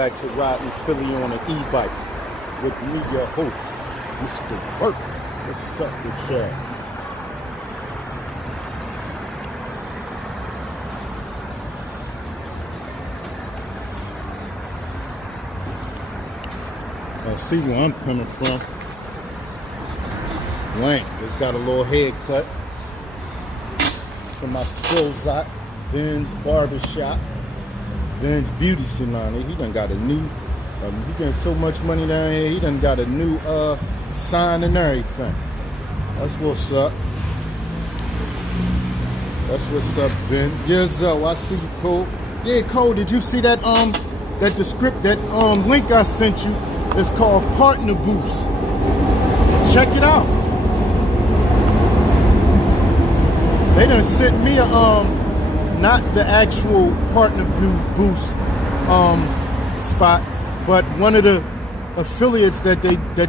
back to riding Philly on an e-bike with me, your host, Mr. Work. What's up with y'all? I see where I'm coming from. Lane, just got a little haircut from my Spilzot, Vin's Barbershop, Vin's Beauty Salon. He done got a new, he getting so much money down here, he done got a new sign and everything. That's what's up. That's what's up, Vin. Yeah, Zo, I see you, Cole. Yeah, Cole, did you see that link I sent you? It's called Partner Boost. Check it out. They done sent me a not the actual Partner Boost spot, but one of the affiliates that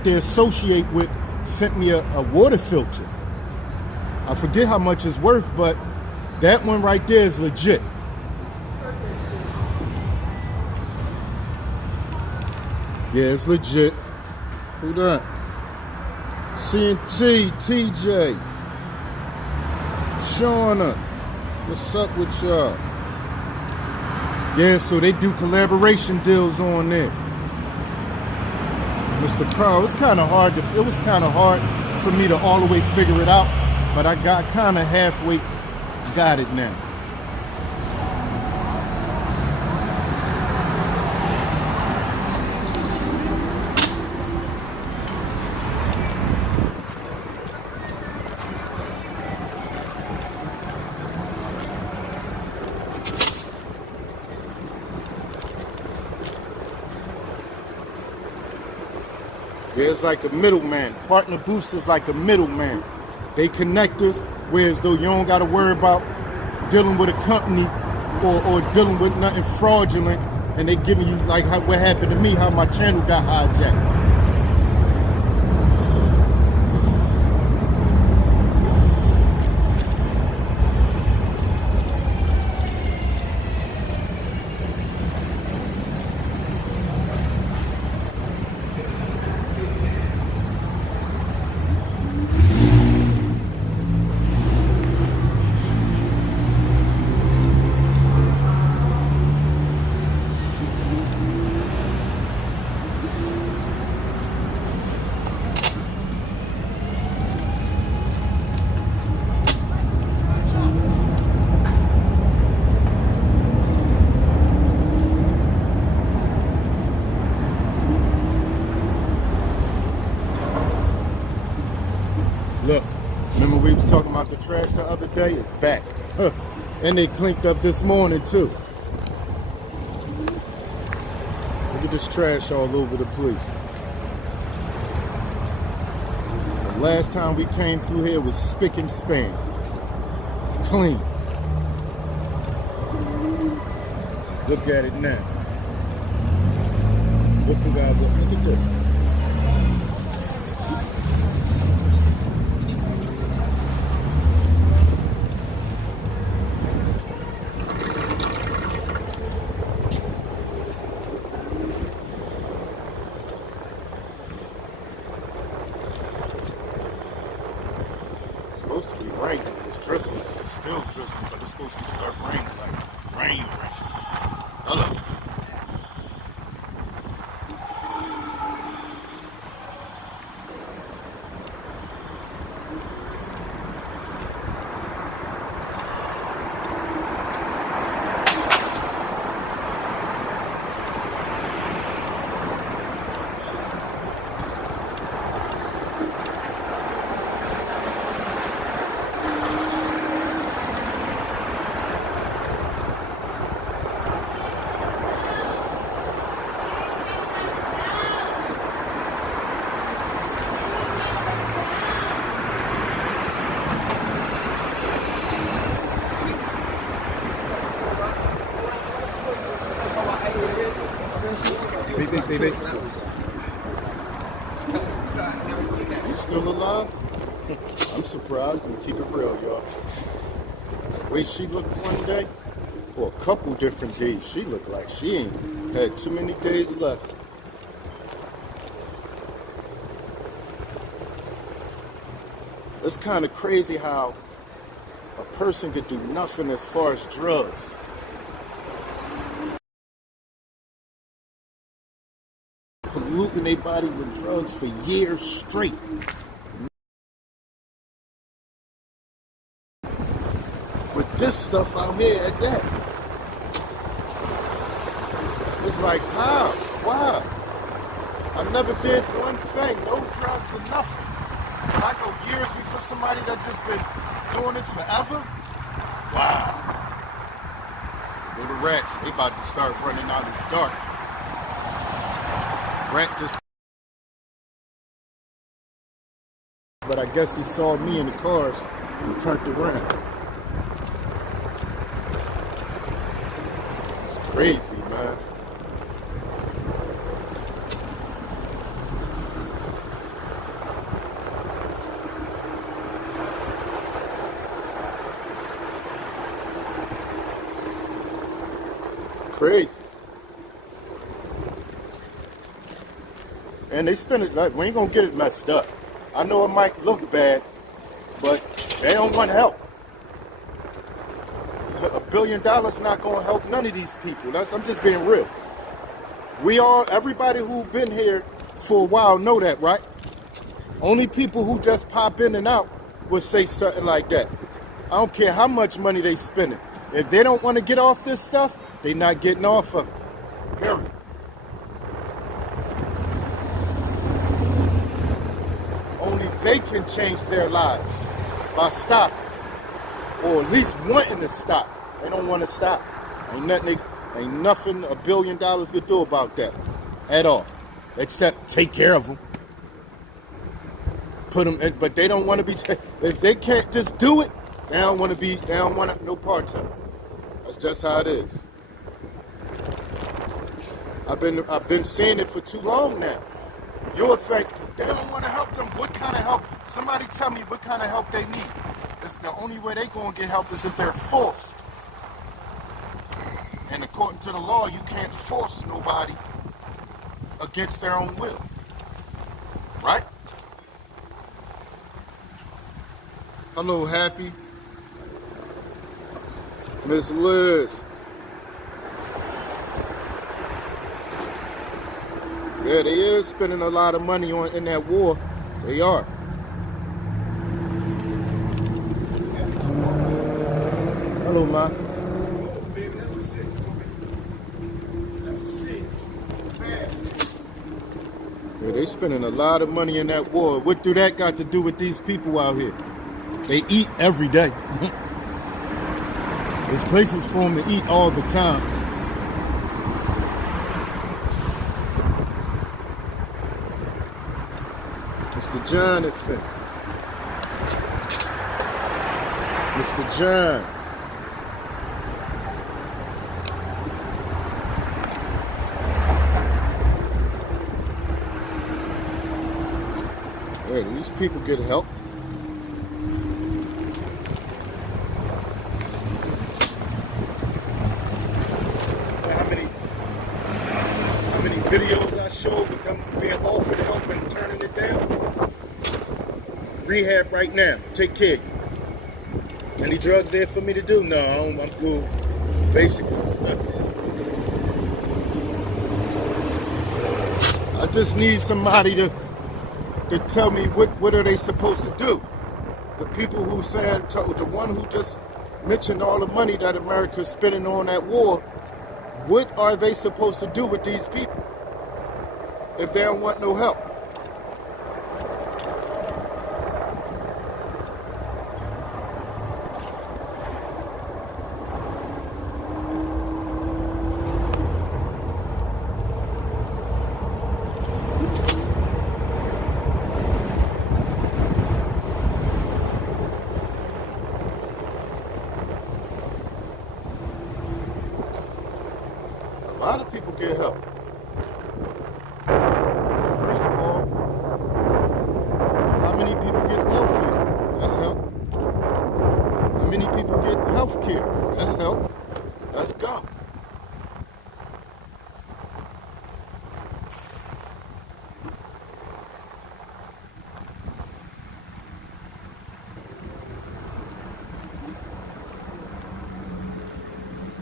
they associate with sent me a water filter. I forget how much it's worth, but that one right there is legit. Yeah, it's legit. Who that? CNT, TJ, Shauna. What's up with y'all? Yeah, so they do collaboration deals on there. Mr. Carl, it was kind of hard for me to all the way figure it out, but I got kind of halfway got it now. Yeah, it's like a middleman. Partner Boost is like a middleman. They connect us, whereas though you don't got to worry about dealing with a company or dealing with nothing fraudulent, and they giving you like what happened to me, how my channel got hijacked. Look, remember we was talking about the trash the other day? It's back. And they cleaned up this morning too. Look at this trash all over the place. The last time we came through here was spick and span. Clean. Look at it now. Look at this. It's supposed to be raining. It's drizzling. It's still drizzling, but it's supposed to start raining like rain. Hello. Baby. You still alive? I'm surprised. I'm keep it real, y'all. The way she looked one day, for a couple different days. She looked like she ain't had too many days left. It's kind of crazy how a person could do nothing as far as drugs. Polluting their body with drugs for years straight. With this stuff out here at that. It's like, how? Why? I never did one thing. No drugs or nothing. But I go years before somebody that just been doing it forever. Wow. Go the rats. They about to start running out. It's dark. Rat just. But I guess he saw me in the cars and turned around. It's crazy, man. Crazy. And they spend it like, we ain't gonna get it messed up. I know it might look bad, but they don't want help. $1 billion not gonna help none of these people. I'm just being real. Everybody who's been here for a while know that, right? Only people who just pop in and out will say something like that. I don't care how much money they spending. If they don't want to get off this stuff, they not getting off of it. Period. Only they can change their lives by stopping, or at least wanting to stop. They don't want to stop. Ain't nothing $1 billion could do about that at all, except take care of them. Put them in, but they don't want to be. If they can't just do it, they don't want to be. They don't want no parts of it. That's just how it is. I've been seeing it for too long now. You would think they don't want to help them. What kind of help? Somebody tell me what kind of help they need. It's the only way they gonna get help is if they're forced. And according to the law, you can't force nobody against their own will. Right? Hello, Happy. Miss Liz. Yeah, they is spending a lot of money in that war. They are. Hello, Ma. Oh, baby, that's a six. That's a six. Fast. Yeah, they spending a lot of money in that war. What do that got to do with these people out here? They eat every day. There's places for them to eat all the time. Mr. Jonathan. Mr. John. Hey, these people get help. How many videos I showed with them being offered help and turning it down? Rehab right now. Take care. Any drugs there for me to do? No, I'm good. Basically. I just need somebody to tell me what are they supposed to do. The people who saying, the one who just mentioned all the money that America's spending on that war, what are they supposed to do with these people if they don't want no help? A lot of people get help. First of all, how many people get welfare? That's help. How many people get health care? That's help. Let's go.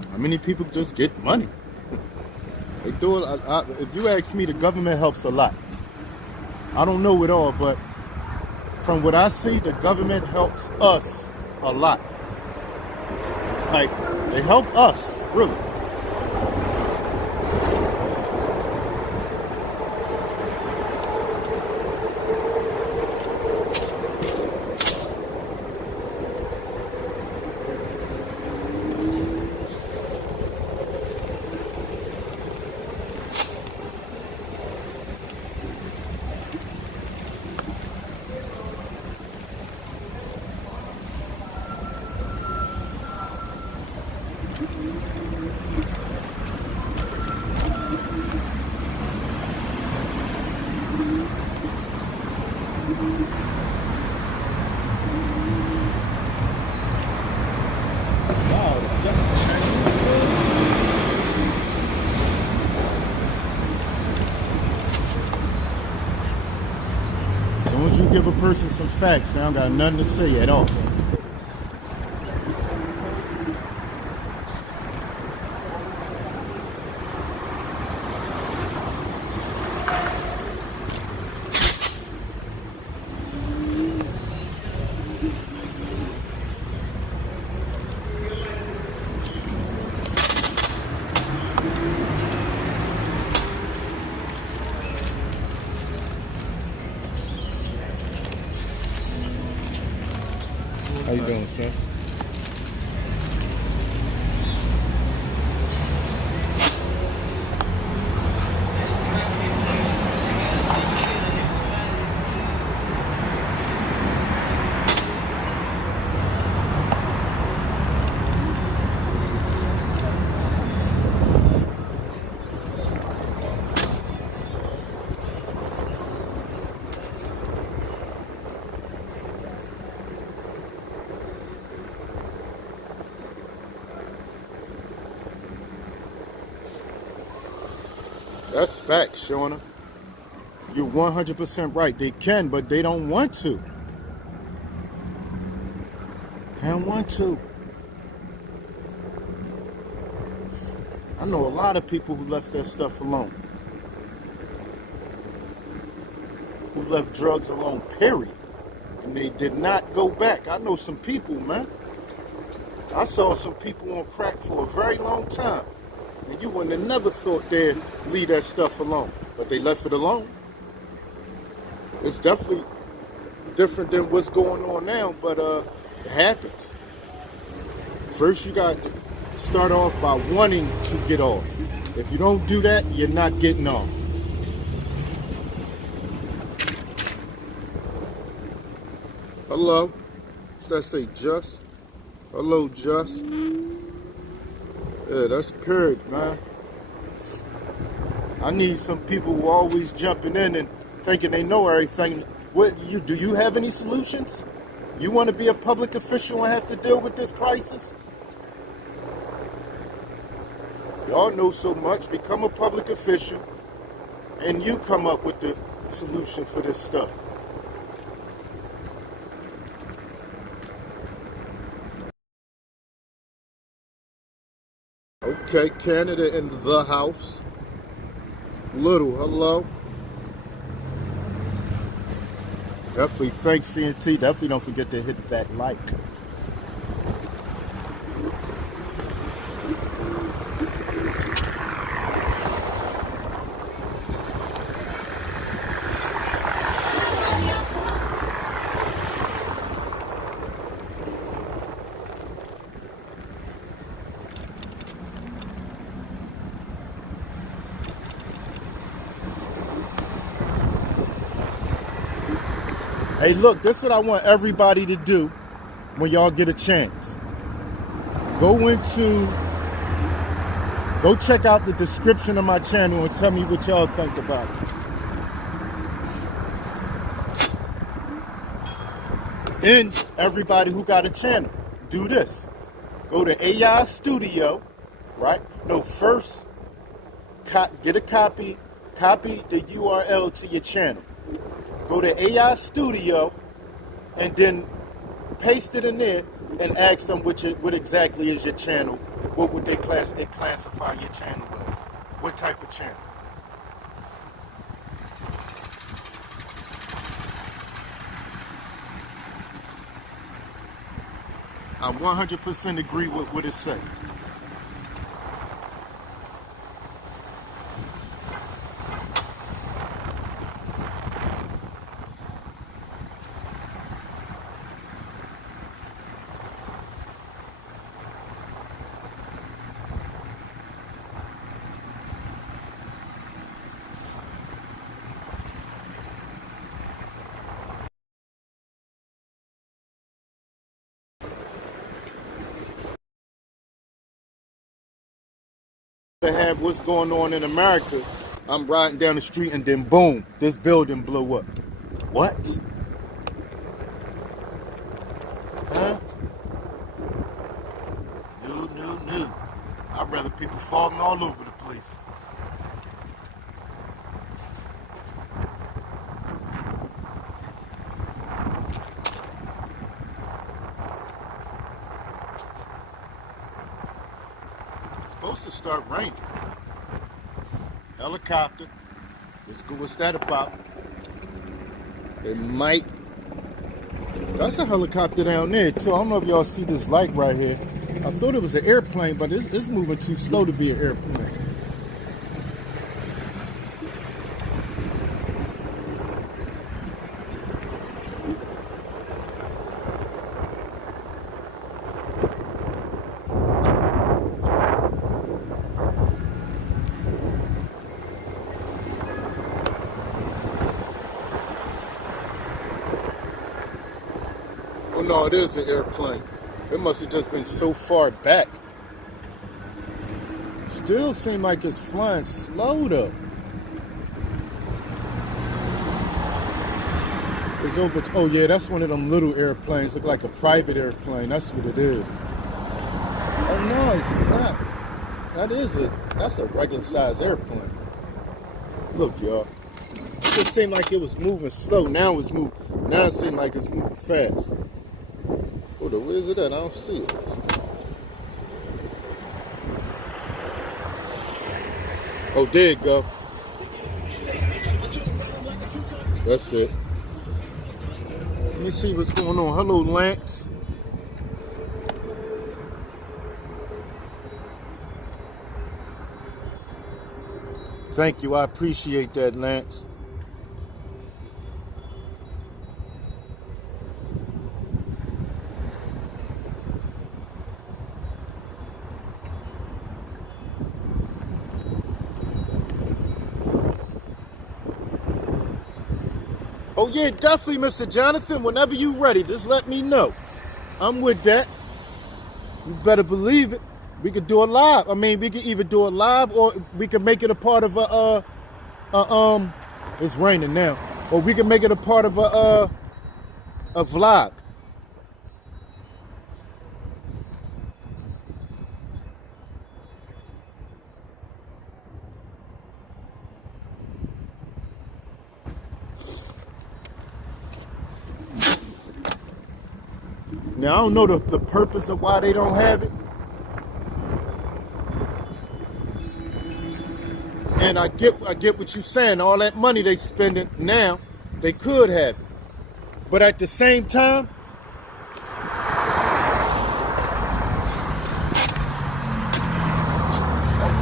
How many people just get money? They do it. If you ask me, the government helps a lot. I don't know it all, but from what I see, the government helps us a lot. Like, they help us, really. As soon as you give a person some facts, they don't got nothing to say at all. How you doing, sir? That's facts, Shauna. You're 100% right. They can, but they don't want to. They don't want to. I know a lot of people who left their stuff alone. Who left drugs alone, period. And they did not go back. I know some people, man. I saw some people on crack for a very long time. And you wouldn't have never thought they'd leave that stuff alone. But they left it alone. It's definitely different than what's going on now, but it happens. First, you got to start off by wanting to get off. If you don't do that, you're not getting off. Hello. What's that say, Just? Hello, Just. Yeah, that's good, man. I need some people who are always jumping in and thinking they know everything. Do you have any solutions? You want to be a public official and have to deal with this crisis? Y'all know so much. Become a public official and you come up with the solution for this stuff. Okay, Canada in the house. Little, hello. Definitely, thanks, CNT. Definitely don't forget to hit that like. Hey, look, this is what I want everybody to do when y'all get a chance. Go check out the description of my channel and tell me what y'all think about it. And everybody who got a channel, do this. Go to AI Studio right? No, first get a copy the URL to your channel. Go to AI Studio and then paste it in there and ask them what exactly is your channel. What would they classify your channel as? What type of channel? I 100% agree with what it said. To have what's going on in America, I'm riding down the street and then boom, this building blew up. What? Huh? No. I'd rather people falling all over the place. It's supposed to start raining. Helicopter. What's that about? It might. That's a helicopter down there too. I don't know if y'all see this light right here. I thought it was an airplane, but it's moving too slow to be an airplane. Oh no, it is an airplane. It must have just been so far back. Still seem like it's flying slow though. It's over. Oh yeah, that's one of them little airplanes. Look like a private airplane. That's what it is. Oh no, it's not. That's a regular size airplane. Look, y'all. It just seemed like it was moving slow. Now it's moving. Now it seems like it's moving fast. Oh, where is it at? I don't see it. Oh, there you go. That's it. Let me see what's going on. Hello, Lance. Thank you. I appreciate that, Lance. Oh yeah, definitely, Mr. Jonathan. Whenever you ready, just let me know. I'm with that. You better believe it. We could do it live. I mean, we could either do it live or we could make it a part of it's raining now. Or we can make it a part of a vlog. Now, I don't know the purpose of why they don't have it. And I get what you're saying. All that money they spending now, they could have it. But at the same time,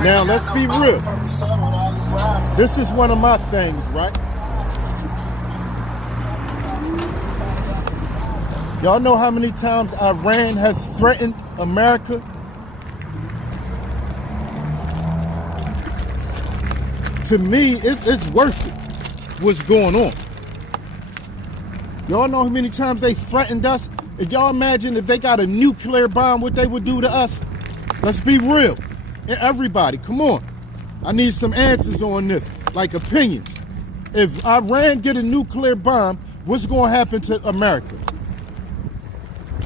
now let's be real. This is one of my things, right? Y'all know how many times Iran has threatened America? To me, it's worth it, what's going on. Y'all know how many times they threatened us? If y'all imagine if they got a nuclear bomb, what they would do to us? Let's be real. Everybody, come on. I need some answers on this, like opinions. If Iran get a nuclear bomb, what's going to happen to America?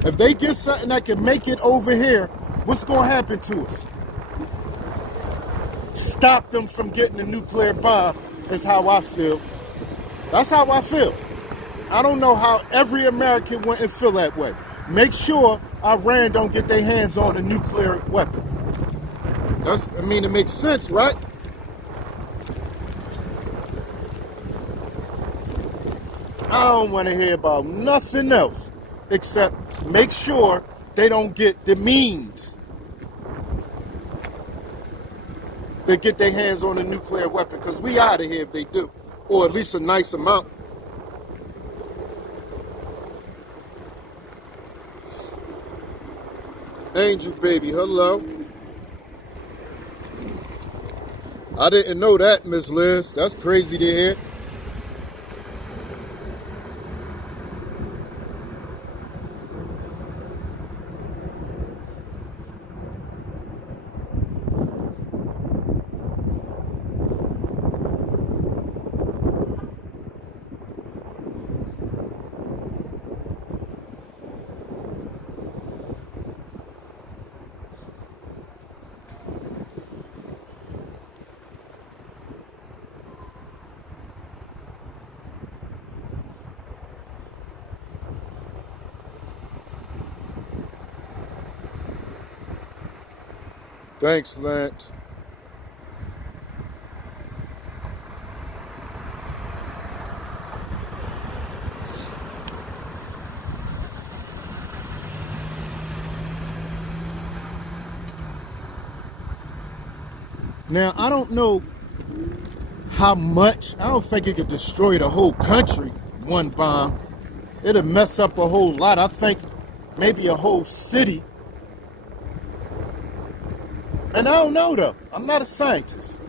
If they get something that can make it over here, what's going to happen to us? stop them from getting a nuclear bomb is how I feel. That's how I feel. I don't know how every American wouldn't feel that way. Make sure Iran don't get their hands on a nuclear weapon. It makes sense, right? I don't want to hear about nothing else except make sure they don't get the means to get their hands on a nuclear weapon, because we out of here if they do, or at least a nice amount. Angel baby, hello. I didn't know that, Miss Liz. That's crazy to hear. Thanks, Lance. Now, I don't know how much. I don't think it could destroy the whole country, one bomb. It'll mess up a whole lot. I think maybe a whole city. And I don't know, though. I'm not a scientist.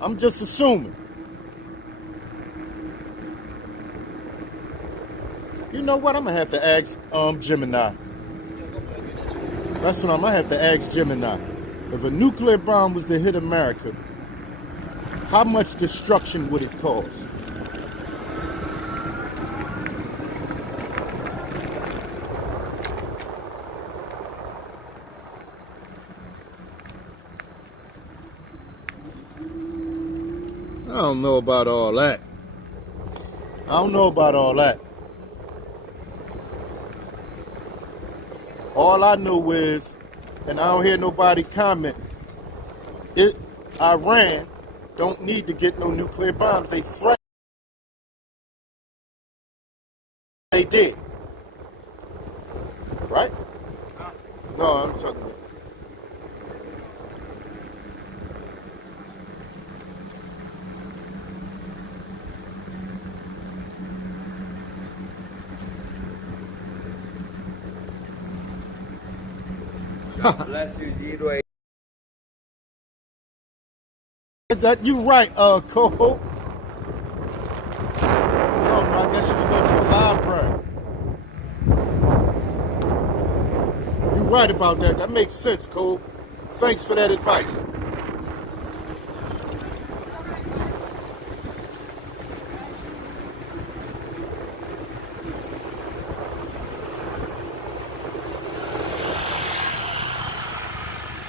I'm just assuming. You know what? I'm going to have to ask Gemini. That's what I'm going to have to ask Gemini. If a nuclear bomb was to hit America, how much destruction would it cause? I don't know about all that. I don't know about all that. All I know is, and I don't hear nobody comment, Iran don't need to get no nuclear bombs. They threatened. They did. Right? No, I'm talking about. Bless you, G-Way. That you right, Cole. I don't know. I guess you can go to a library. You're right about that. That makes sense, Cole. Thanks for that advice.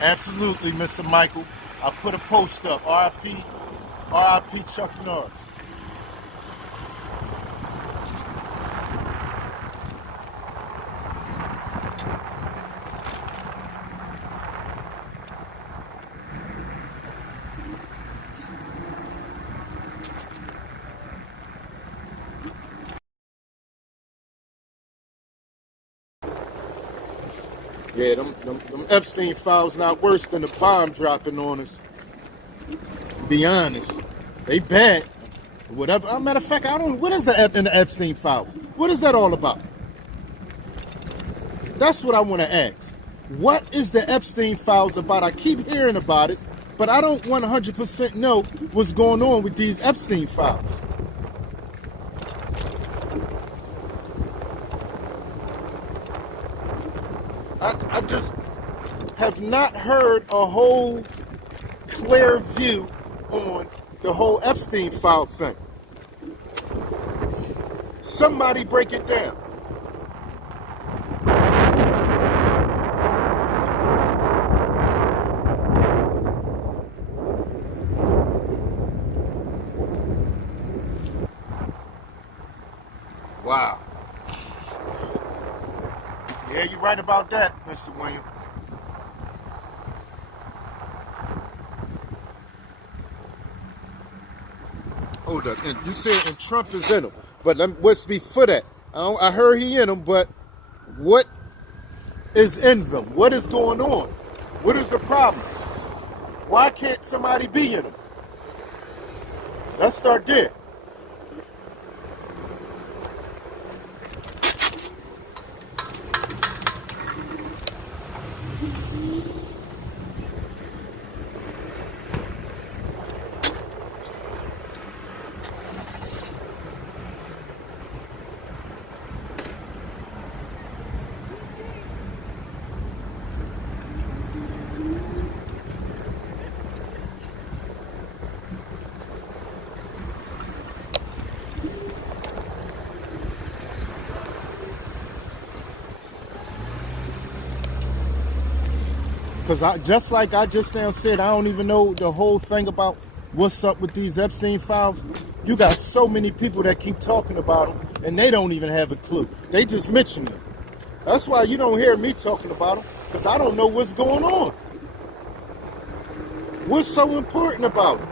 Absolutely, Mr. Michael. I put a post up. R.I.P. Chuck Norris. Yeah, them Epstein files not worse than the bomb dropping on us. To be honest, they bad. Whatever. As a matter of fact, I don't. What is in the Epstein files? What is that all about? That's what I want to ask. What is the Epstein files about? I keep hearing about it, but I don't 100% know what's going on with these Epstein files. I just have not heard a whole clear view on the whole Epstein file thing. Somebody break it down. Wow. Yeah, you're right about that, Mr. William. Hold up. And you said and Trump is in them. But let's be for that. I heard he in them, but what is in them? What is going on? What is the problem? Why can't somebody be in them? Let's start there. Because just like I just now said, I don't even know the whole thing about what's up with these Epstein files. You got so many people that keep talking about them, and they don't even have a clue. They just mention them. That's why you don't hear me talking about them, because I don't know what's going on. What's so important about it?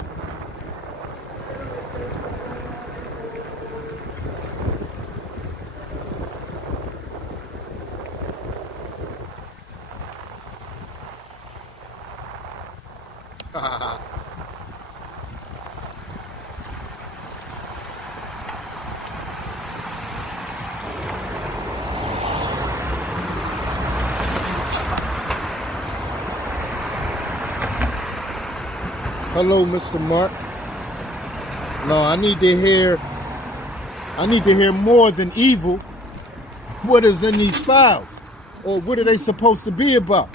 Hello, Mr. Mark. No, I need to hear more than evil. What is in these files? Or what are they supposed to be about?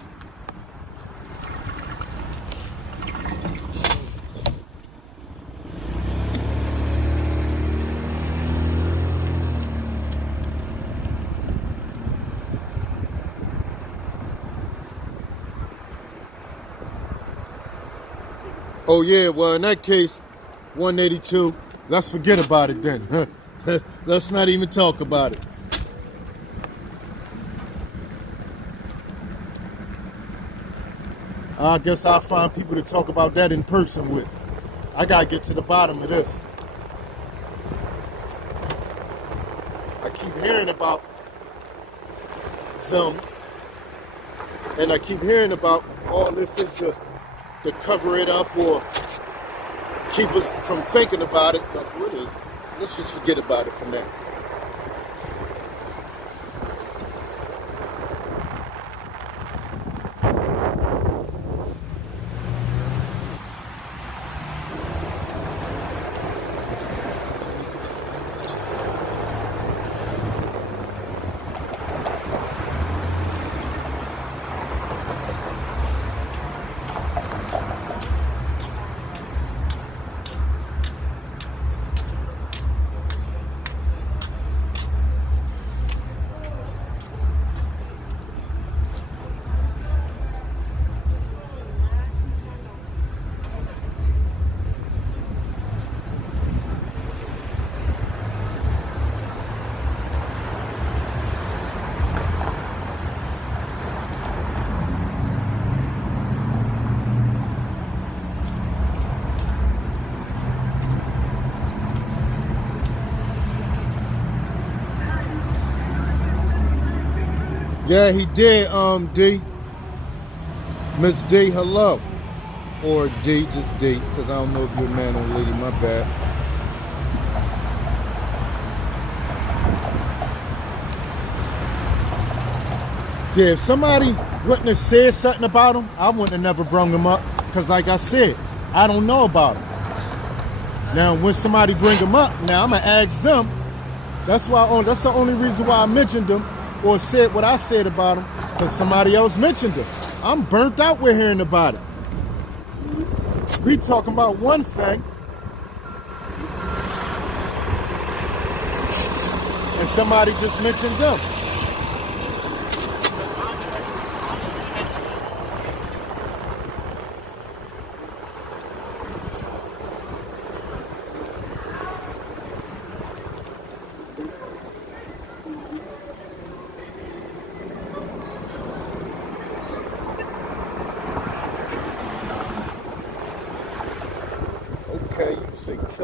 Oh yeah, well in that case, 182, let's forget about it then. Let's not even talk about it. I guess I'll find people to talk about that in person with. I gotta get to the bottom of this. I keep hearing about them, and I keep hearing about all this is to cover it up or keep us from thinking about it. But what is? Let's just forget about it for now. Yeah, he did, D. Miss D, hello. Or D, just D, because I don't know if you're a man or lady, my bad. Yeah, if somebody wouldn't have said something about him, I wouldn't have never brung him up. Because like I said, I don't know about him. Now, when somebody bring him up, now I'm going to ask them. That's the only reason why I mentioned him or said what I said about him, because somebody else mentioned him. I'm burnt out with hearing about it. We talking about one thing, and somebody just mentioned them.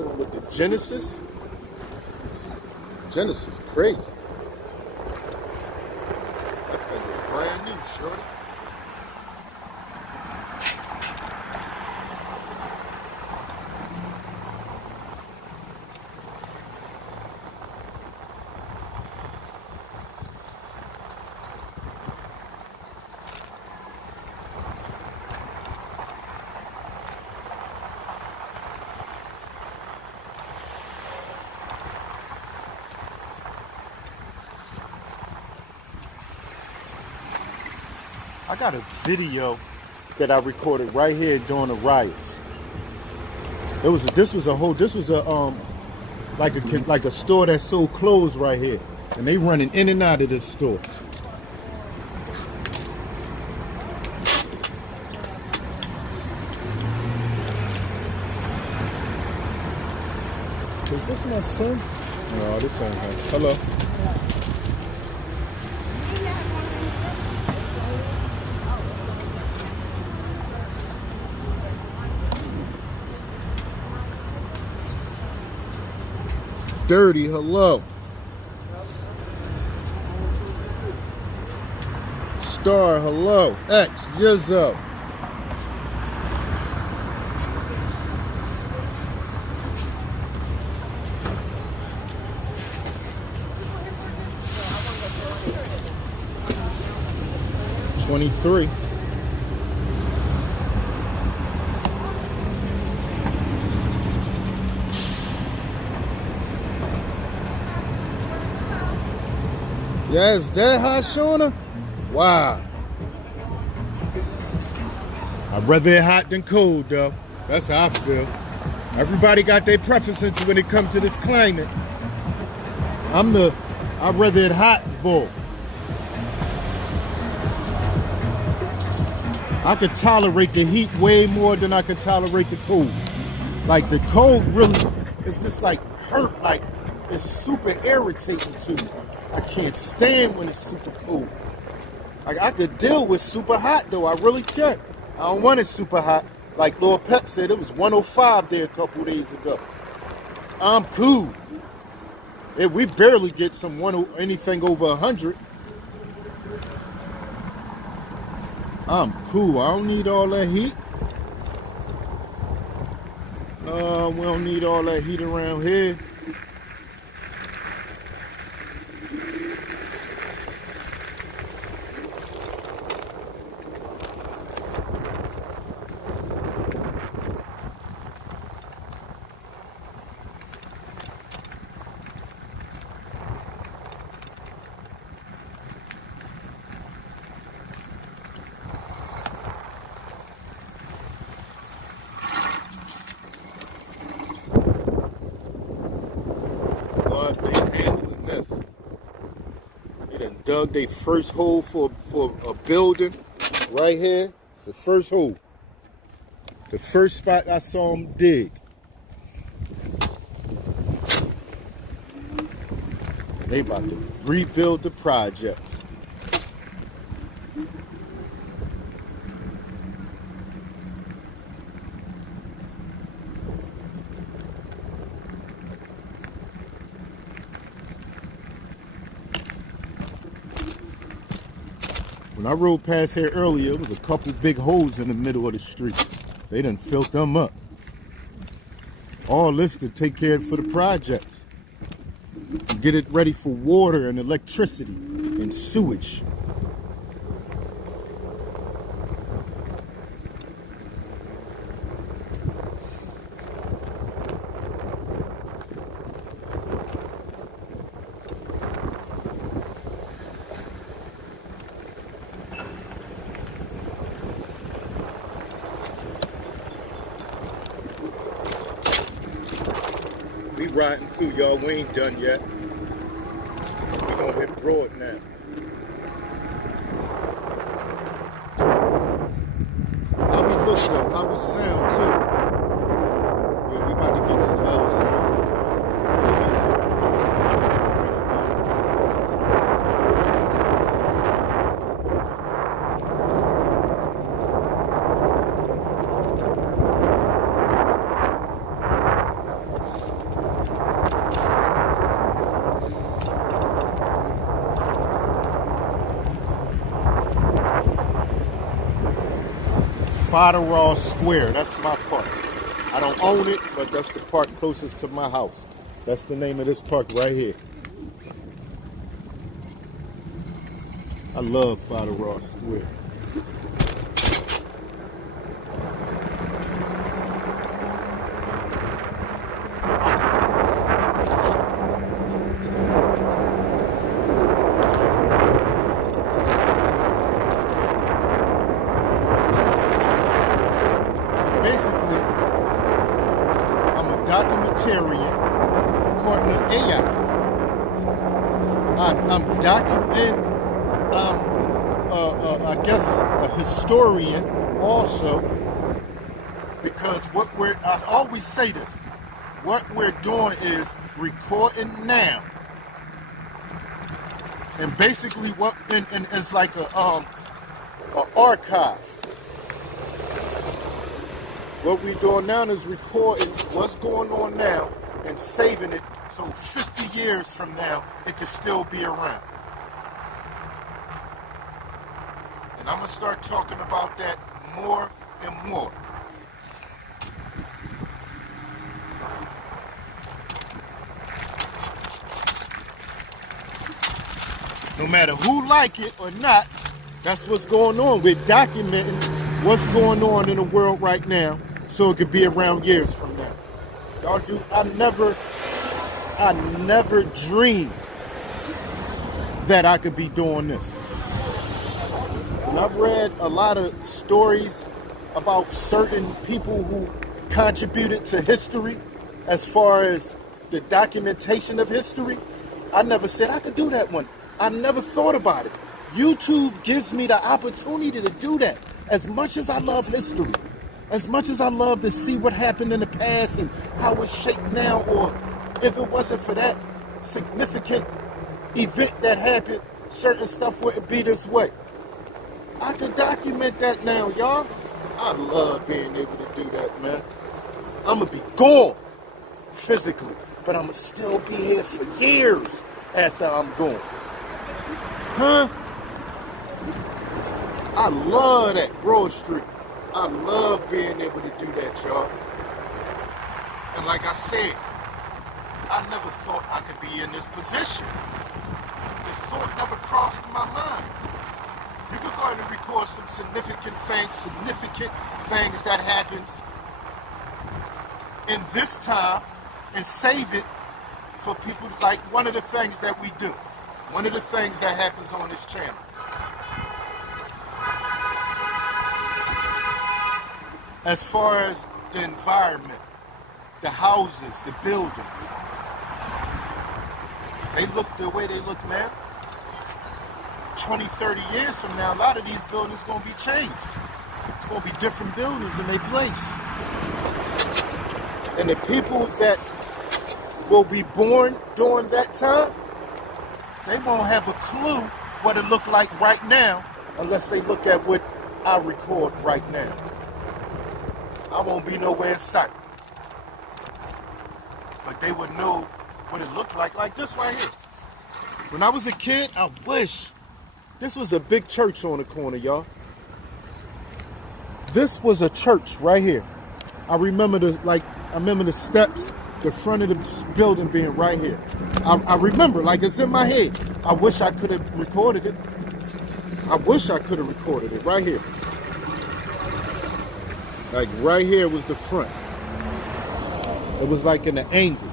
one with the Genesis. Genesis, crazy. That thing is brand new, shorty. I got a video that I recorded right here during the riots. This was a like a store that sold clothes right here, and they running in and out of this store. Is this my son? No, this ain't him. Hello. Dirty, hello. Star, hello. X, Yizzo. $23. Yeah, is that hot, Shauna? Wow. I'd rather it hot than cold, though. That's how I feel. Everybody got their preferences when it comes to this climate. I'd rather it hot bull. I could tolerate the heat way more than I could tolerate the cold. Like the cold really, it's just like hurt, like it's super irritating to me. I can't stand when it's super cold. Like I could deal with super hot though, I really can. I don't want it super hot. Like Lord Pep said, it was 105 there a couple days ago. I'm cool. We barely get anything over 100. I'm cool. I don't need all that heat. We don't need all that heat around here. They handling this. They done dug their first hole for a building right here. It's the first hole. The first spot I saw them dig. They about to rebuild the projects. When I rode past here earlier, it was a couple big holes in the middle of the street. They done filled them up. All this to take care of for the projects. Get it ready for water and electricity and sewage. We riding through, y'all. We ain't done yet. We gonna hit Broad now. How we look though, how we sound too. Yeah, we about to get to the other side. Federal Square. That's my park. I don't own it, but that's the park closest to my house. That's the name of this park right here. I love Federal Square. Basically, I'm a documentarian according to AI. I'm documenting, I guess, a historian also, because I always say this, what we're doing is recording now. And basically and it's like a archive. What we're doing now is recording what's going on now and saving it so 50 years from now it can still be around. And I'm going to start talking about that more and more. No matter who like it or not, that's what's going on. We're documenting what's going on in the world right now, so it could be around years from now. Y'all do. I never dreamed that I could be doing this. And I've read a lot of stories about certain people who contributed to history as far as the documentation of history. I never said I could do that one. I never thought about it. YouTube gives me the opportunity to do that. As much as I love history, as much as I love to see what happened in the past and how it's shaped now, or if it wasn't for that significant event that happened, certain stuff wouldn't be this way. I can document that now, y'all. I love being able to do that, man. I'm going to be gone physically, but I'm going to still be here for years after I'm gone. Huh? I love that, Broad Street. I love being able to do that, y'all. And like I said, I never thought I could be in this position. The thought never crossed my mind. You could go ahead and record some significant things that happens in this time and save it for people. Like one of the things that we do, one of the things that happens on this channel. As far as the environment, the houses, the buildings, they look the way they look now. 20, 30 years from now, a lot of these buildings are going to be changed. It's going to be different buildings in their place. And the people that will be born during that time, they won't have a clue what it looked like right now unless they look at what I record right now. I won't be nowhere in sight. But they would know what it looked like this right here. When I was a kid, I wish this was a big church on the corner, y'all. This was a church right here. I remember the steps, the front of the building being right here. I remember, like it's in my head. I wish I could have recorded it. I wish I could have recorded it right here. Like right here was the front. It was like in an angle.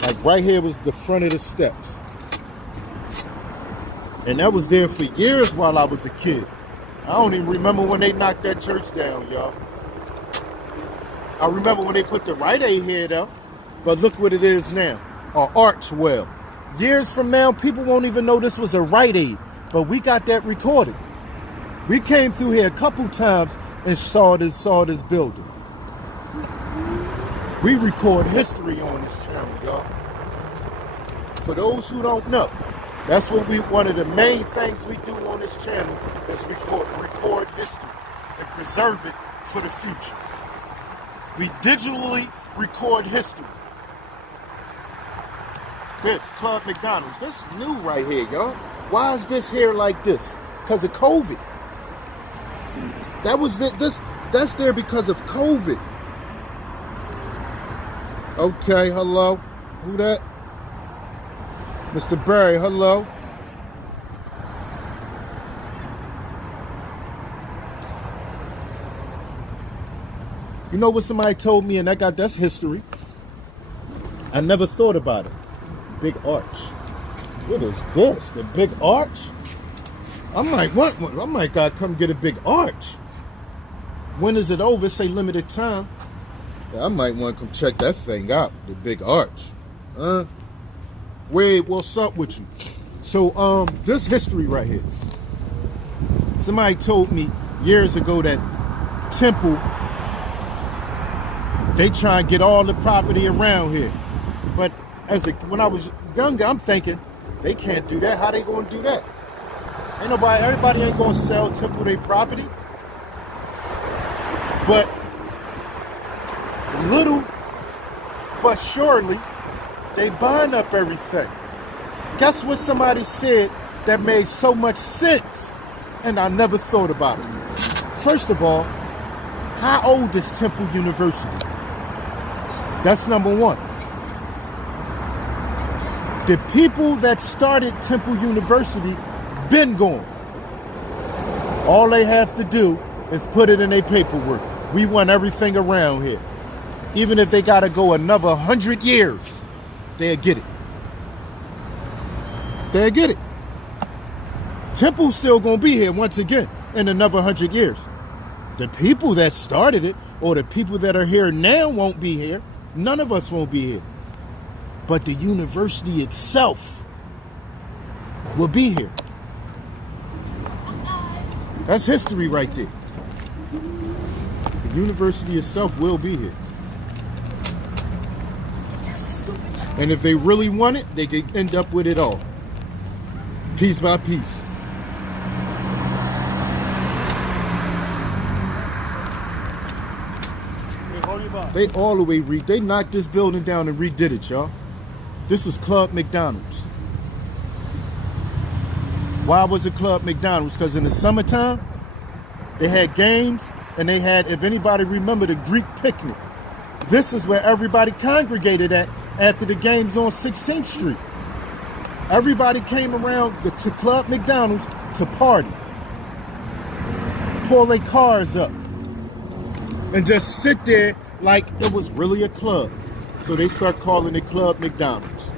Like right here was the front of the steps. And that was there for years while I was a kid. I don't even remember when they knocked that church down, y'all. I remember when they put the Rite Aid head up, but look what it is now, or Archwell. Years from now, people won't even know this was a Rite Aid, but we got that recorded. We came through here a couple times and saw this building. We record history on this channel, y'all. For those who don't know, that's what one of the main things we do on this channel is record history and preserve it for the future. We digitally record history. This Club McDonald's, this is new right here, y'all. Why is this here like this? Because of COVID. That was this That's there because of COVID. Okay, hello. Who that? Mr. Barry, hello. You know what somebody told me, and that's history. I never thought about it. Big arch. What is this? The big arch? I might want one. I might gotta come get a big arch. When is it over? Say limited time. Yeah, I might want to come check that thing out. The big arch. Wade, what's up with you? So, this history right here. Somebody told me years ago that Temple, they try and get all the property around here. But when I was younger, I'm thinking, they can't do that. How they gonna do that? Everybody ain't gonna sell Temple their property. But little but surely, they buying up everything. Guess what somebody said that made so much sense? And I never thought about it. First of all, how old is Temple University? That's number one. The people that started Temple University been gone. All they have to do is put it in their paperwork. We want everything around here. Even if they got to go another 100 years, they'll get it. They'll get it. Temple's still going to be here once again in another 100 years. The people that started it or the people that are here now won't be here. None of us won't be here. But the university itself will be here. That's history right there. The university itself will be here. And if they really want it, they could end up with it all. Piece by piece. They all the way they knocked this building down and redid it, y'all. This was Club McDonald's. Why was it Club McDonald's? Because in the summertime, they had games, and they had, if anybody remember, the Greek picnic. This is where everybody congregated at after the games on 16th Street. Everybody came around to Club McDonald's to party. Pull their cars up. And just sit there like it was really a club. So they start calling it Club McDonald's.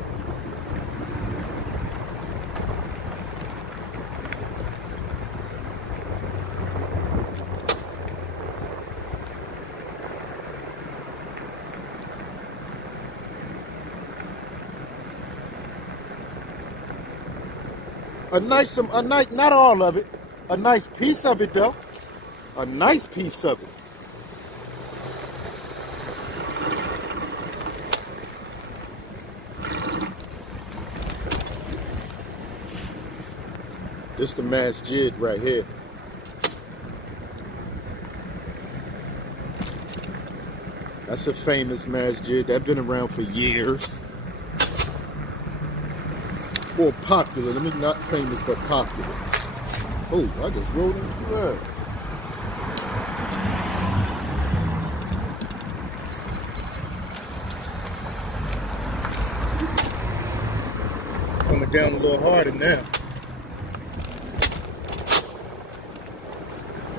Not all of it. A nice piece of it, though. A nice piece of it. This the masjid right here. That's a famous masjid. That's been around for years. Or popular. Let me not famous, but popular. Oh, I just rolled into that. Coming down a little harder now.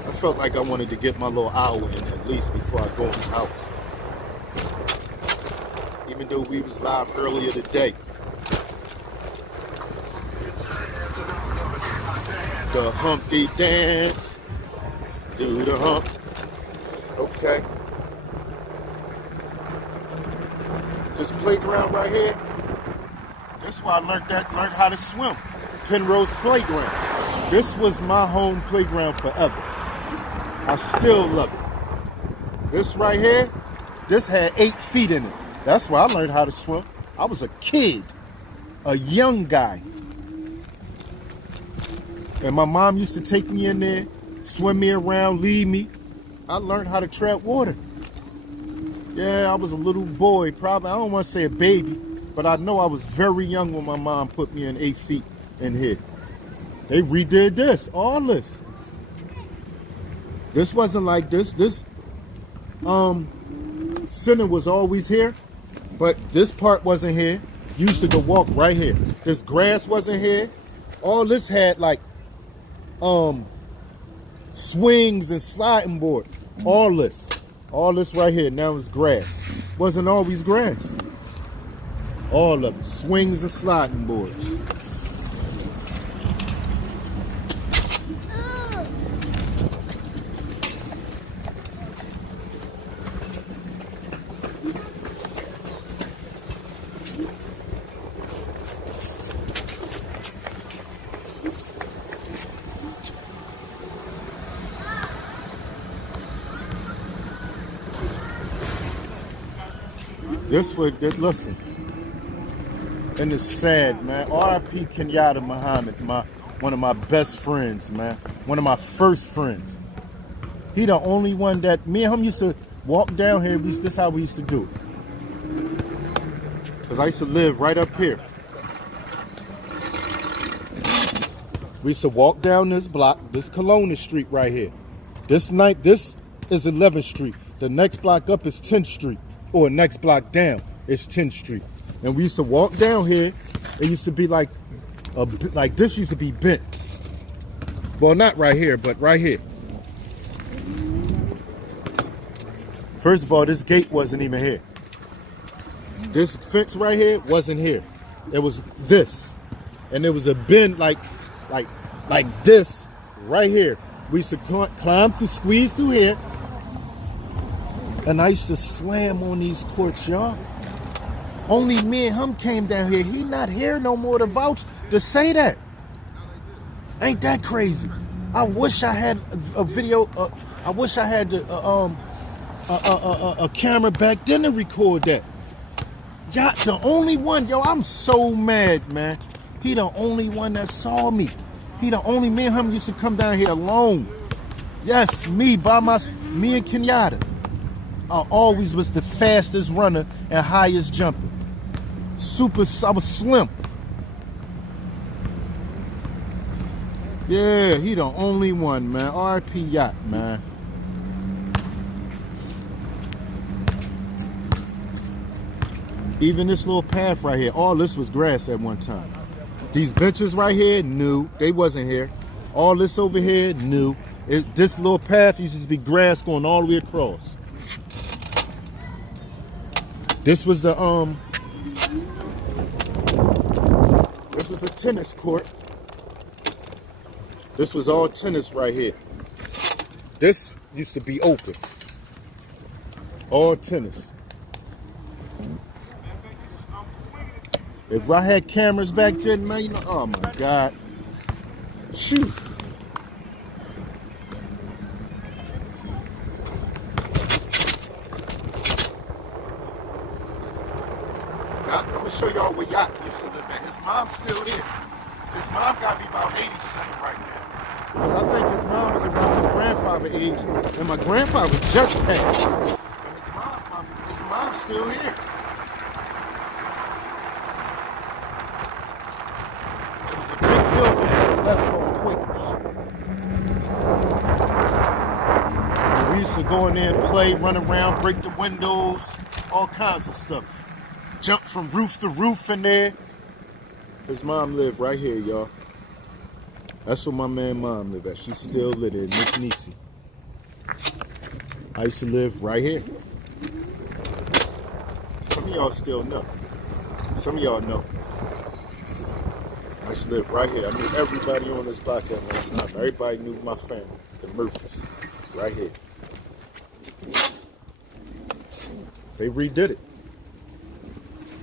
I felt like I wanted to get my little hour in at least before I go in the house. Even though we was live earlier today. The Humpty Dance. Do the hump. Okay. This playground right here. That's why I learned how to swim. Penrose Playground. This was my home playground forever. I still love it. This right here, this had 8 feet in it. That's why I learned how to swim. I was a kid, a young guy. And my mom used to take me in there, swim me around, lead me. I learned how to tread water. Yeah, I was a little boy, probably, I don't want to say a baby, but I know I was very young when my mom put me in 8 feet in here. They redid this, all this. This wasn't like this. This center was always here, but this part wasn't here. You used to go walk right here. This grass wasn't here. All this had like swings and sliding board. All this right here. Now it's grass. Wasn't always grass. All of it. Swings and sliding boards. This would listen, and it's sad, man. R.I.P. Kenyatta Muhammad, one of my best friends, man. One of my first friends. He the only one that me and him used to walk down here. This how we used to do it. Cause I used to live right up here. We used to walk down this block, this Kelowna Street right here. This is 11th Street. The next block up is 10th Street. Or next block down is 10th Street. And we used to walk down here. It used to be like this used to be bent. Well, not right here, but right here. First of all, this gate wasn't even here. This fence right here wasn't here. It was this. And there was a bend like this right here. We used to climb through, squeeze through here. And I used to slam on these courts, y'all. Only me and him came down here. He not here no more to vouch to say that. Ain't that crazy? I wish I had a video. I wish I had a camera back then to record that. Y'all, the only one, yo, I'm so mad, man. He the only one that saw me. Me and him used to come down here alone. Yes, me and Kenyatta. I always was the fastest runner and highest jumper. I was slim. Yeah, he the only one, man. R.I.P. Yacht, man. Even this little path right here, all this was grass at one time. These benches right here, new. They wasn't here. All this over here, new. This little path used to be grass going all the way across. This was a tennis court. This was all tennis right here. This used to be open. All tennis. If I had cameras back then, man, you know, oh my God. Shoot. I'm gonna show y'all where Yacht used to live at. His mom's still there. His mom got to be about 80-something right now. Because I think his mom was around my grandfather's age, and my grandfather just passed. And his mom's still here. There was a big building to the left called Quakers. We used to go in there and play, run around, break the windows, all kinds of stuff. Jump from roof to roof in there. His mom lived right here, y'all. That's where my man mom lived at. She still lived in Miss Nisi. I used to live right here. Some of y'all still know. Some of y'all know. I used to live right here. I knew everybody on this block at one time. Everybody knew my family, the Murphys, right here. They redid it.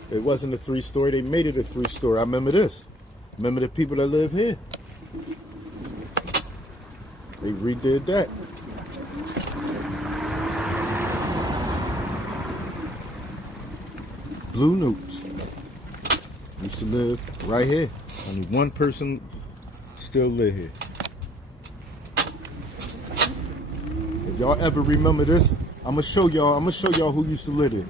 It wasn't a 3-story. They made it a 3-story. I remember this. Remember the people that live here. They redid that. Blue Newts used to live right here. Only one person still live here. If y'all ever remember this, I'm gonna show y'all who used to live here.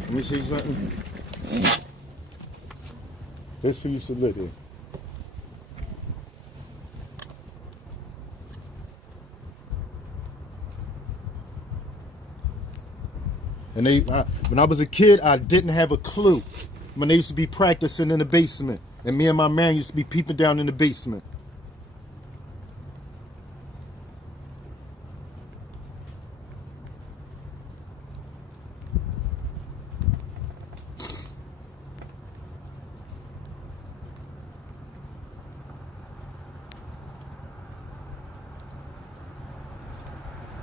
Let me see something. This who used to live here. And when I was a kid, I didn't have a clue. When they used to be practicing in the basement. And me and my man used to be peeping down in the basement.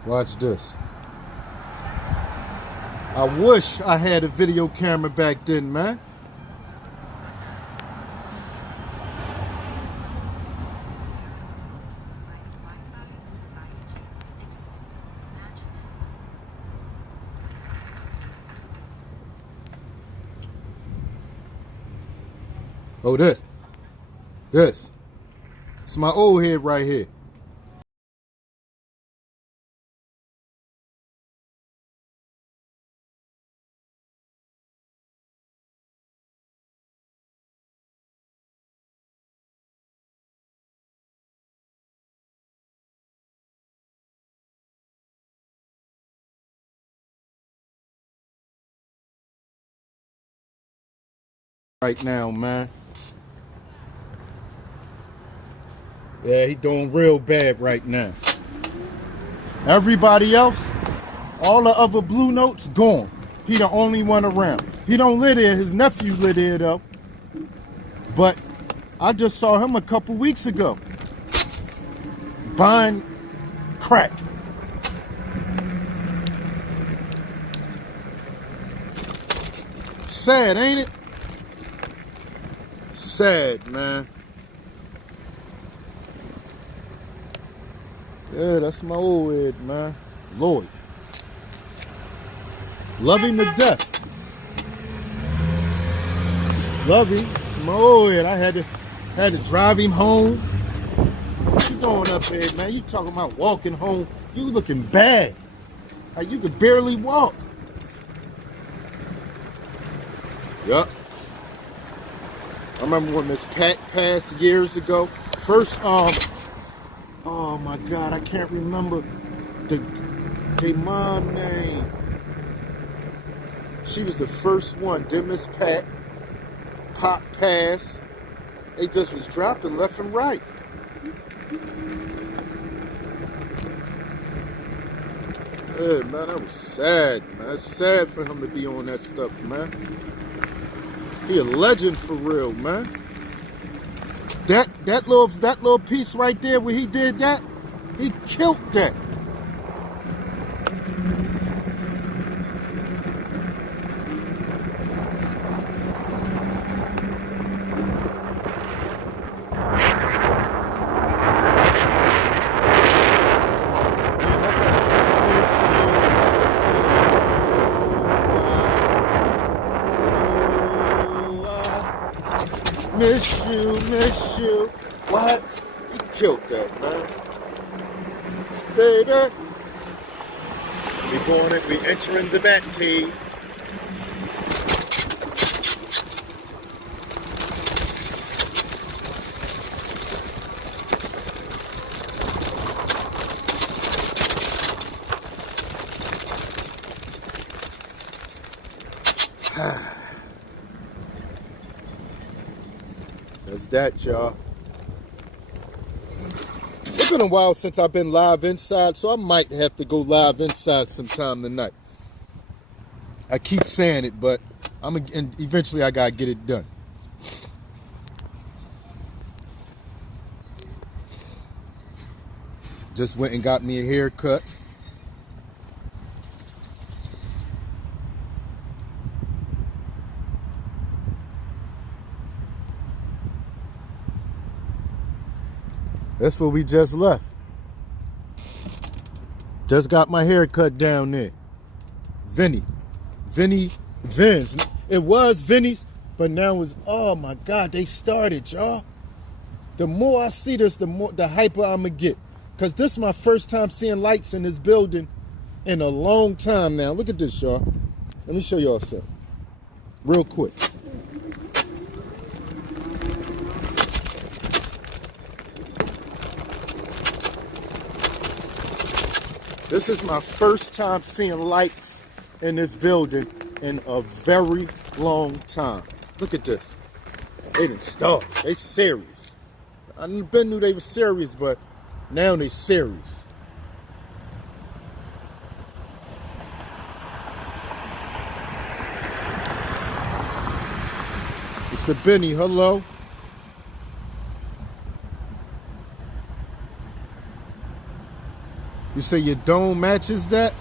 Watch this. I wish I had a video camera back then, man. Oh, this. It's my old head right here. Right now, man. Yeah, he doing real bad right now. Everybody else, all the other blue notes, gone. He the only one around. He don't live there. His nephew live there, though. But I just saw him a couple weeks ago. Buying crack. Sad, ain't it? Sad, man. Yeah, that's my old head, man. Lord. Love him to death. Love him. It's my old head. I had to drive him home. What you doing up here, man? You talking about walking home. You looking bad. Like you could barely walk. Yup. I remember when Miss Pat passed years ago. First, oh my God, I can't remember the mom name. She was the first one. Then Miss Pat, Pop passed. They just was dropping left and right. Yeah, man, that was sad, man. It's sad for him to be on that stuff, man. He a legend for real, man. That little piece right there where he did that, he killed that. Miss you. What? You killed that, man. Baby. We entering the bat cave. That's that, y'all. It's been a while since I've been live inside, so I might have to go live inside sometime tonight. I keep saying it, but and eventually I gotta get it done. Just went and got me a haircut. That's where we just left. Just got my hair cut down there. Vinny's. It was Vinny's, but now it's, oh my God, they started, y'all. The more I see this, the hyper I'ma get. Cause this is my first time seeing lights in this building in a long time now. Look at this, y'all. Let me show y'all something. Real quick. This is my first time seeing lights in this building in a very long time. Look at this. They didn't start. They serious. I been knew they were serious, but now they serious. Mr. Benny, hello. You say your dome matches that?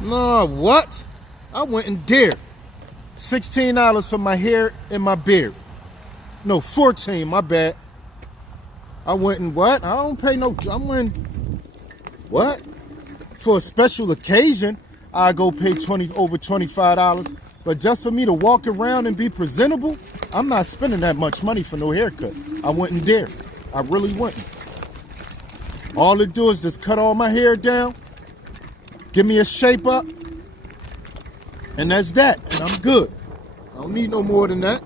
No, what? I went and dared. $16 for my hair and my beard. No, 14, my bad. I went and what? I don't pay no, I went, what? For a special occasion, I go pay over $25. But just for me to walk around and be presentable, I'm not spending that much money for no haircut. I went and dared. I really wouldn't. All it do is just cut all my hair down, give me a shape up, and that's that. And I'm good. I don't need no more than that.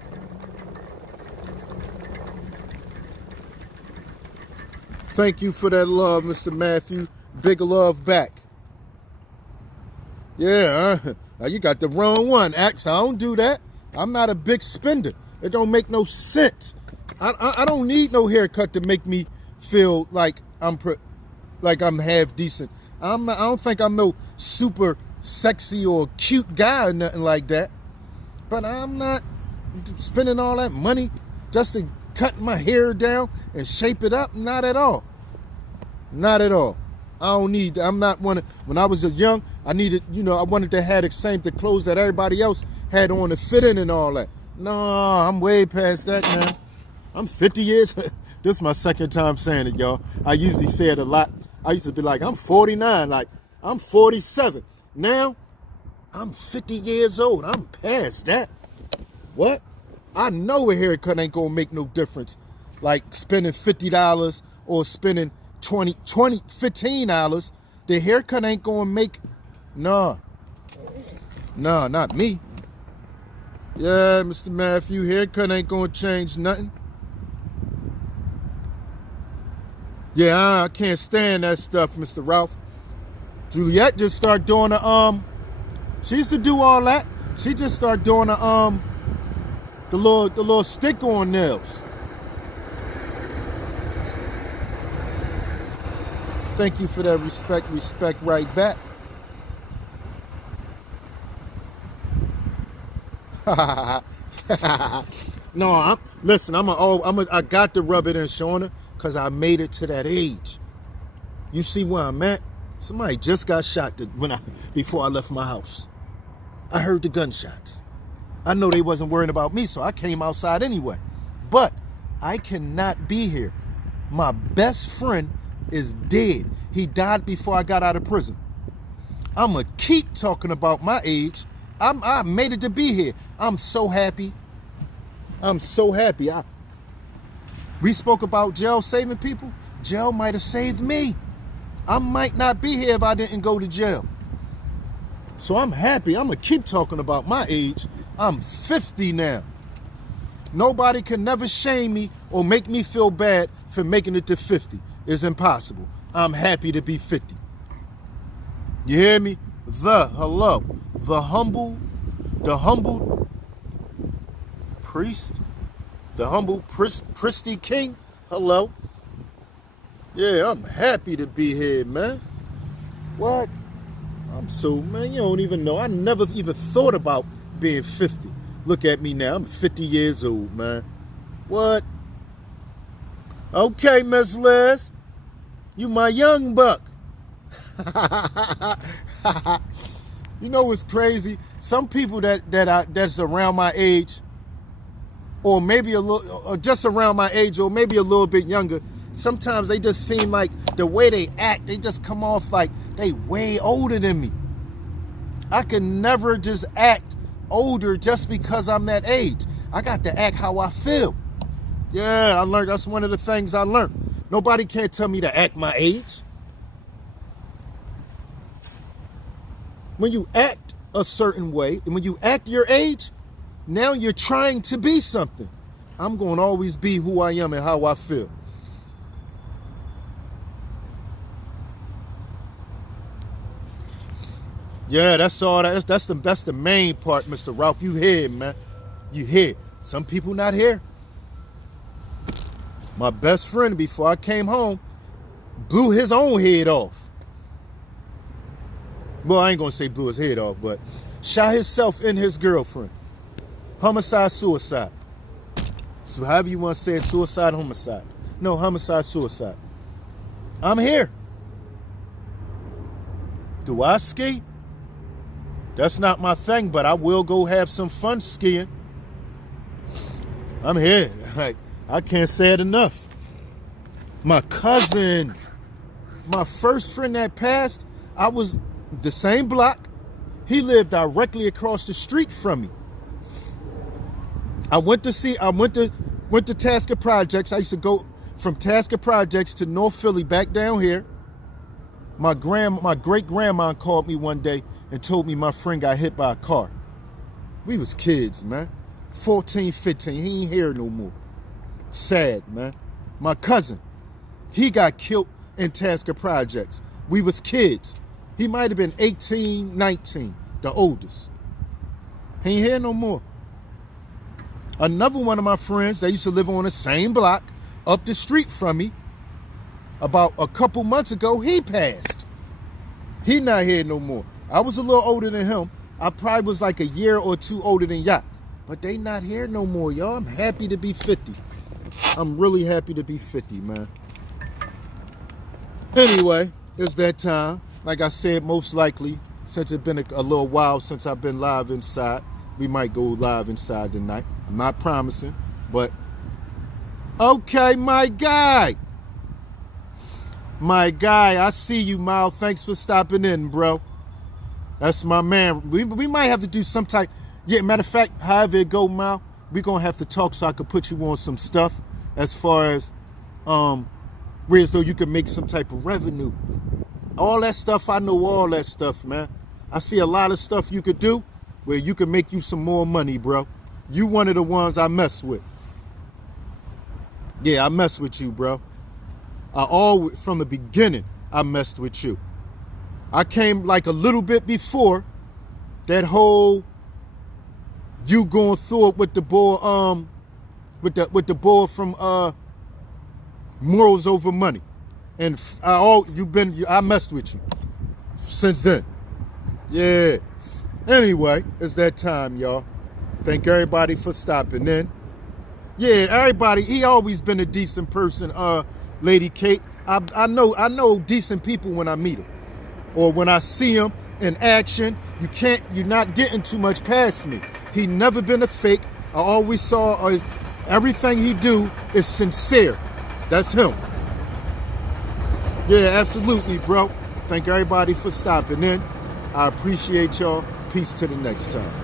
Thank you for that love, Mr. Matthew. Big love back. Yeah, you got the wrong one, Axe. I don't do that. I'm not a big spender. It don't make no sense. I don't need no haircut to make me feel like I'm half decent. I don't think I'm no super sexy or cute guy or nothing like that. But I'm not spending all that money just to cut my hair down and shape it up. Not at all. Not at all. I'm not one. When I was young, I needed, I wanted to have the clothes that everybody else had on to fit in and all that. No, I'm way past that now. I'm 50 years. This is my second time saying it, y'all. I usually say it a lot. I used to be like, I'm 49, like I'm 47. Now, I'm 50 years old. I'm past that. What? I know a haircut ain't gonna make no difference. Like spending $50 or spending $15. The haircut ain't gonna make, no, not me. Yeah, Mr. Matthew, haircut ain't gonna change nothing. Yeah, I can't stand that stuff, Mr. Ralph. Juliet just started doing she used to do all that. She just started doing the little stick-on nails. Thank you for that respect right back. No, listen, I got to rub it in, Shauna, because I made it to that age. You see where I'm at? Somebody just got shot before I left my house. I heard the gunshots. I know they wasn't worrying about me, so I came outside anyway. But I cannot be here. My best friend is dead. He died before I got out of prison. I'm going to keep talking about my age. I made it to be here. I'm so happy. I'm so happy. We spoke about jail saving people. Jail might have saved me. I might not be here if I didn't go to jail. So I'm happy. I'm going to keep talking about my age. I'm 50 now. Nobody can never shame me or make me feel bad for making it to 50. It's impossible. I'm happy to be 50. You hear me? The humble priest, the humble Pristy King. Hello. Yeah, I'm happy to be here, man. What? Man, you don't even know. I never even thought about being 50. Look at me now. I'm 50 years old, man. What? Okay, Miss Liz. You my young buck. You know what's crazy? Some people that's around my age, or maybe or just around my age, or maybe a little bit younger, sometimes they just seem like the way they act, they just come off like they way older than me. I can never just act older just because I'm that age. I got to act how I feel. Yeah, I learned. That's one of the things I learned. Nobody can't tell me to act my age. When you act a certain way, and when you act your age, now you're trying to be something. I'm going to always be who I am and how I feel. Yeah, that's all. That's the main part, Mr. Ralph. You here, man. You here. Some people not here. My best friend, before I came home, blew his own head off. Well, I ain't going to say blew his head off, but shot himself and his girlfriend. Homicide, suicide. So however you want to say it, suicide, homicide. No, homicide, suicide. I'm here. Do I ski? That's not my thing, but I will go have some fun skiing. I'm here. Like, I can't say it enough. My cousin, my first friend that passed, I was the same block. He lived directly across the street from me. I went to Tasker Projects. I used to go from Tasker Projects to North Philly, back down here. My great-grandma called me one day and told me my friend got hit by a car. We was kids, man. 14, 15. He ain't here no more. Sad, man. My cousin, he got killed in Tasker Projects. We was kids. He might have been 18, 19, the oldest. He ain't here no more. Another one of my friends, they used to live on the same block up the street from me. About a couple months ago, he passed. He not here no more. I was a little older than him. I probably was like a year or two older than Yacht. But they not here no more, y'all. I'm happy to be 50. I'm really happy to be 50, man. Anyway, it's that time. Like I said, most likely, since it's been a little while since I've been live inside, we might go live inside tonight. I'm not promising, but okay, my guy. My guy, I see you, Mal. Thanks for stopping in, bro. That's my man. We might have to do some type. Yeah, matter of fact, however it go, Mal, we're going to have to talk so I can put you on some stuff as far as where as though you can make some type of revenue. All that stuff, I know all that stuff, man. I see a lot of stuff you could do where you can make you some more money, bro. You one of the ones I mess with. Yeah, I mess with you, bro. From the beginning, I messed with you. I came like a little bit before that whole you going through it with the boy, with the boy from Morals Over Money, and I messed with you since then. Yeah. Anyway, it's that time, y'all. Thank everybody for stopping in. Yeah, everybody. He always been a decent person, Lady Kate. I know decent people when I meet them. Or when I see him in action, you're not getting too much past me. He never been a fake. I always saw everything he do is sincere. That's him. Yeah, absolutely, bro. Thank everybody for stopping in. I appreciate y'all. Peace to the next time.